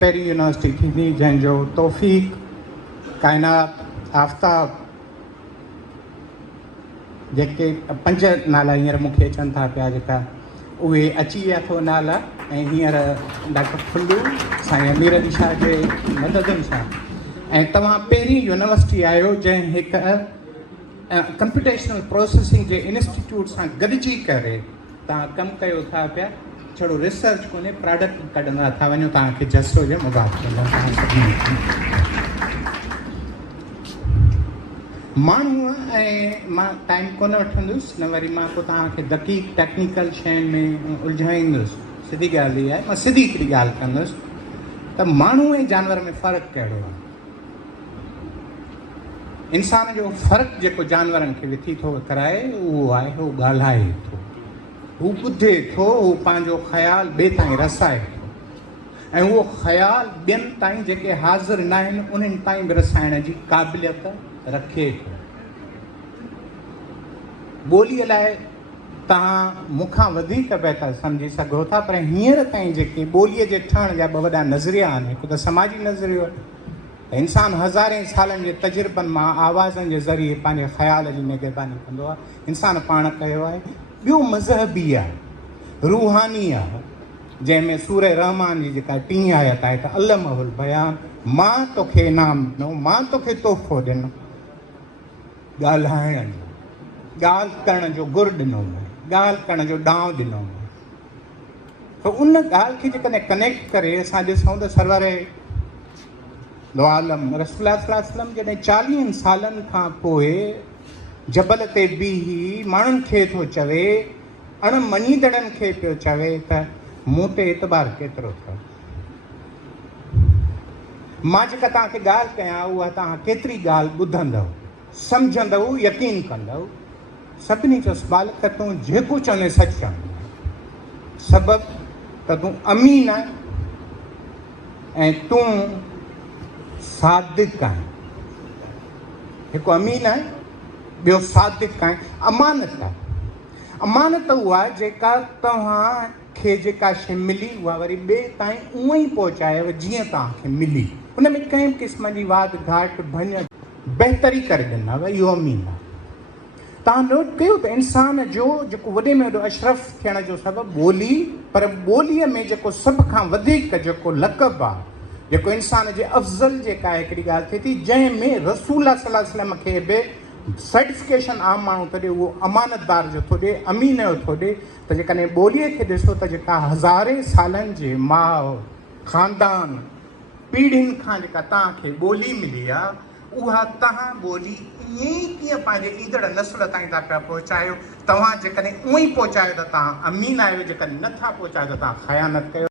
पहिरीं यूनिवर्सिटी थींदी जंहिंजो तौफ़ीक़ काइनात आफ्ताब जेके 5 नाला हींअर मूंखे अचनि था पिया जेका उहे अची विया अथव नाला ऐं हींअर डॉक्टर फुल्लू साईं अमीर अली शाह जे मददनि सां ऐं तव्हां पहिरीं यूनिवर्सिटी आहियो जंहिं हिकु कंप्यूटेशनल प्रोसेसिंग जे इंस्टीट्यूट सां गॾिजी करे तव्हां कमु कयो था पिया। छड़ो रिसर्च कोन्हे, प्रोडक्ट कढंदा था वञो। तव्हांखे जसो जो मुबारक कंदो माण्हू ऐं मां टाइम कोन वठंदुसि न वरी मां को तव्हांखे दक़ीक़ टेक्निकल शयुनि में उलझाईंदुसि। सिधी ॻाल्हि इहा आहे, मां सिधी हिकिड़ी ॻाल्हि कंदुसि त माण्हू ऐं जानवर में फ़र्क़ु कहिड़ो आहे। इंसान जो फ़र्क़ु जेको जानवरनि खे विथी थो कराए उहो आहे हू ॻाल्हाए थो, हू ॿुधे थो, हू पंहिंजो ख़्यालु ॿिए ताईं रसाए थो ऐं उहो ख़्यालु ॿियनि ताईं जेके हाज़िर न आहिनि उन्हनि ताईं बि रसाइण जी क़ाबिलियत रखे थो। ॿोलीअ लाइ तव्हां मूंखां वधीक बहितर सम्झी सघो था, पर हींअर ताईं जेके ॿोलीअ जे ठहण जा ॿ वॾा नज़रिया आहिनि, हिकु त समाजी नज़रियो आहे, इंसानु हज़ारे सालनि जे तजुर्बनि मां आवाज़नि जे ज़रिए पंहिंजे ख़्याल जी निगहबानी कंदो आहे। इंसानु पाण कयो आहे। ॿियो मज़हबी आहे, रूहानी आहे, जंहिंमें सूर रहमान जी जेका 3 आयत आहे त अल्लमहुल बयान, मां तोखे इनाम ॾिनो, मां तोखे तोहफ़ो ॾिनो, ॻाल्हाइण जो, ॻाल्हि करण जो गुर ॾिनो, ॻाल्हि करण जो ॾांव ॾिनो। त उन ॻाल्हि खे जेकॾहिं कनेक्ट करे असां ॾिसूं त सरवर दो आलम रसूलुल्लाह सल्लल्लाहु अलैहि वसल्लम जॾहिं 40 सालनि खां पोइ जबल ते बीही माण्हुनि खे थो चवे, अण मञीदड़नि खे पियो चवे त मूं ते एतबार केतिरो अथव। मां जेका तव्हांखे ॻाल्हि कयां उहा तव्हां केतिरी ॻाल्हि ॿुधंदव, सम्झंदव, यकीन कंदव। सभिनी जो सुवाल त तूं जेको चवंदे सच चवंदे, सबबु त तूं अमीन आहे ऐं तूं सादिक़ आहे। हिकु अमीन आहे, ॿियो सादिक़ आहे। अमानत आहे, अमानत उहा जेका तव्हांखे जेका शइ मिली उहा वरी ॿिए ताईं उअं ई पहुचायव जीअं तव्हांखे मिली। हुन में कंहिं क़िस्म जी वाद घाट भञ बहितरी करे ॾिनव, इहो अमीन आहे। तव्हां नोट कयो त इंसान जो जेको वॾे में वॾो अशरफ थियण जो सबबु ॿोली, पर ॿोलीअ में जेको सभ खां वधीक जेको लक़ब आहे, जेको इंसान जे अफ़ज़ल जेका हिकिड़ी ॻाल्हि थिए थी, जंहिंमें रसूल सल्लल्लाहु अलैहि वसल्लम खे बि सर्टिफिकेशन आम माण्हू थो ॾिए, उहो अमानतदार जो थो ॾिए, अमीन जो थो ॾिए। त जेकॾहिं ॿोलीअ खे ॾिसो त जेका हज़ारे सालनि जे माउ ख़ानदान पीढ़ियुनि खां जेका तव्हांखे ॿोली मिली आहे, उहा तव्हां ॿोली ईअं ई कीअं पंहिंजे ईंदड़ नस्ल ताईं था पिया पहुचायो। तव्हां जेकॾहिं उअं ई पहुचायो त तव्हां अमीन आहियो, जेकॾहिं नथा पहुचायो त तव्हां ख़यानत कयो।